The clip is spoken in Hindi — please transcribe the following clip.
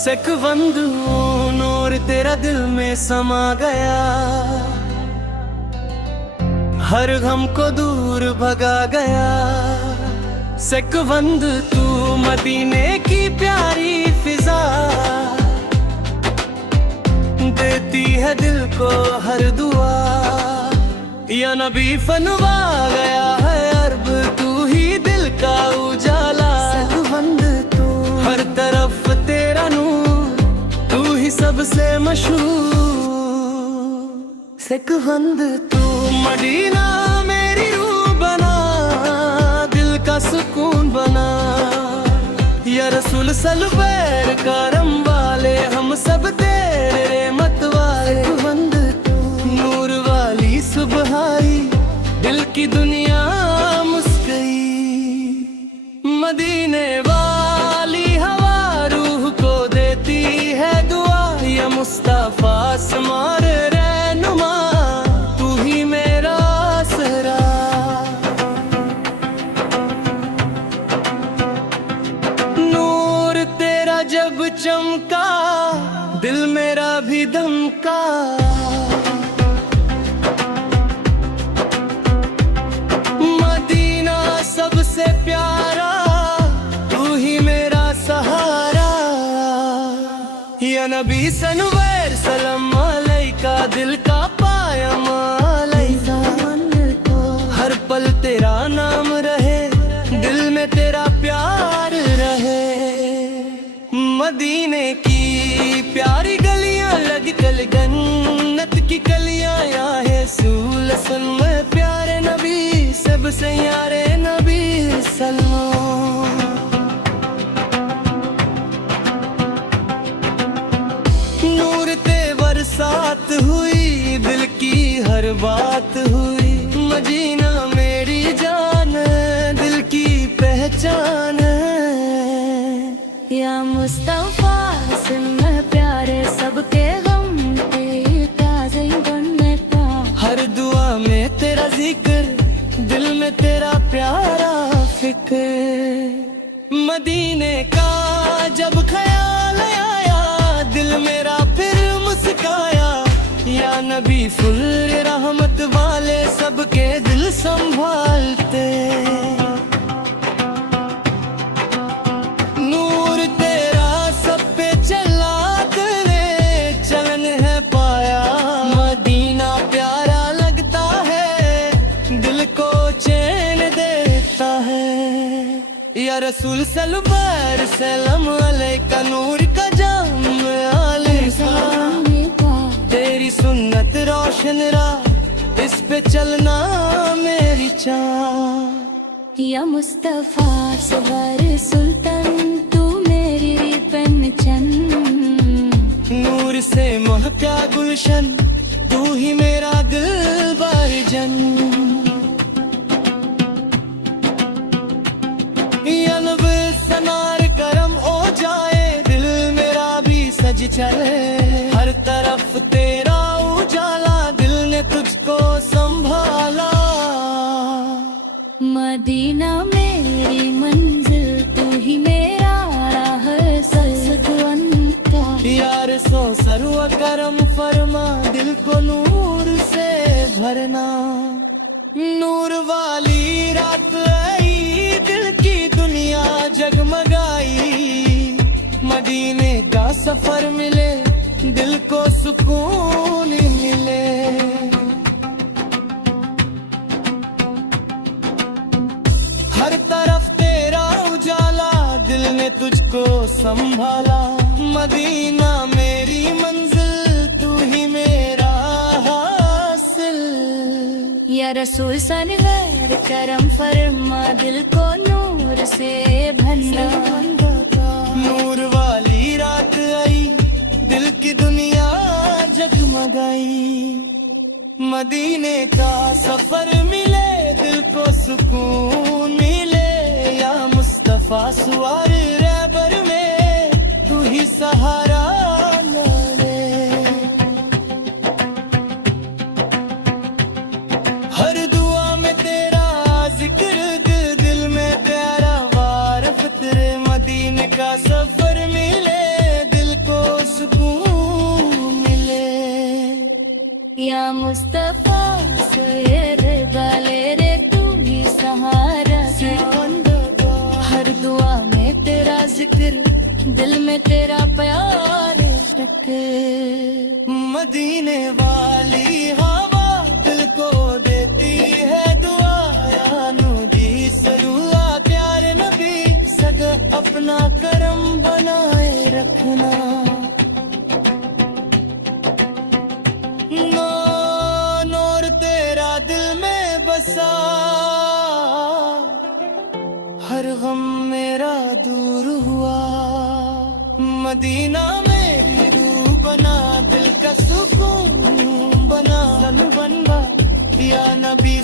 सिकवंद नूर तेरा दिल में समा गया, हर गम को दूर भगा गया। सिकवंद तू मदीने की प्यारी फिजा, देती है दिल को हर दुआ। या नबी फनवा गया है अरब, तू ही दिल का उजाला। सिकवंद तू हर तरफ तेरा नूर, तू ही सबसे मशहूर। सिकवंद तू मदीना मेरी रूह बना, दिल का सुकून बना। या रसूल सलवैर करम वाले, हम सब तेरे रहमत वाले। सिकवंद तू नूर वाली सुबह आई, दिल की दुनिया मुस्कुराई। मदीने वाली हवा रूह को देती है दुआ। या मुस्तफा समार रहनुमा, तू ही मेरा सहारा। नूर तेरा जब चमका, दिल मेरा भी धमका। मदीना सबसे प्यारा, तू ही मेरा सहारा। या नबी सनवैर सलाम अलैका, दिल का पाया अलैका। हर पल तेरा नाम रहे, दिल में तेरा प्यार रहे। मदीने की प्यारी गलियां लग कल जन्नत की कलियां। या है सूल सन में प्यारे नबी, सबसे यारे नबी सलाम। नूर ते बरसात हुई, दिल की हर बात हुई। मदीना मेरी जान, दिल की पहचान। या मुस्तफा सुन प्यारे, सबके गम तेरी ताज़ी बनने का। हर दुआ में तेरा जिक्र, दिल में तेरा प्यारा फिक्र। मदीने का जब ख्याल आया, दिल मेरा फिर मुस्काया। या नबी फुल रहमत वाले, सबके दिल संभालते। नूर तेरा सब पे चला, तेरे चलन है पाया। मदीना प्यारा लगता है, दिल को चैन देता है। या रसूल सल्लल्लाहु सलाम अलैका, नूर का जाम अलैका। तेरी सुन्नत रोशन राह, इस पे चलना मेरी चाह। या मुस्तफा सवार सुल्तान, तू मेरी पहचान। नूर से महका गुलशन, तू ही मेरा दिल बारजन। या लब सनार करम हो जाए, दिल मेरा भी सज चले। हर तरफ तेरा उजाला, दिल ने तुझको संभाला। मदीना मेरी मंजिल, तू ही मेरा राह सजवंता। यार सो सरवा करम फरमा, दिल को नूर से भरना। नूर वाली रात आई, दिल की दुनिया जगमगाई। मदीने का सफर मिले, दिल को सुकून मिले। हर तरफ तेरा उजाला, दिल ने तुझको संभाला। मदीना मेरी मंजिल, तू ही मेरा हासिल। या रसूल सनवैर करम फरमा, दिल को नूर से भरना। नूर वाली रात आई, दिल की दुनिया जगमगाई। मदीने का सफर मिले, दिल को सुकून मिले। या मुस्तफा सवार रहबर में, तू ही सहारा ले। हर दुआ में तेरा जिक्र, दिल में प्यारा वारफ तेरे। मदीने का सफर मिले, दिल या मुस्तफा सैरे डाले रे तू ही सहारा है हर दुआ में तेरा जिक्र दिल में तेरा प्यार रखे मदीने वाली हवा दिल को देती है दुआ या नूजी सरुआ प्यार नबी सद अपना करम बनाए रखना नूर तेरा दिल में बसा हर गम मेरा दूर हुआ मदीना मेरी रूह बना दिल का सुकून बना सन बनवा या नबी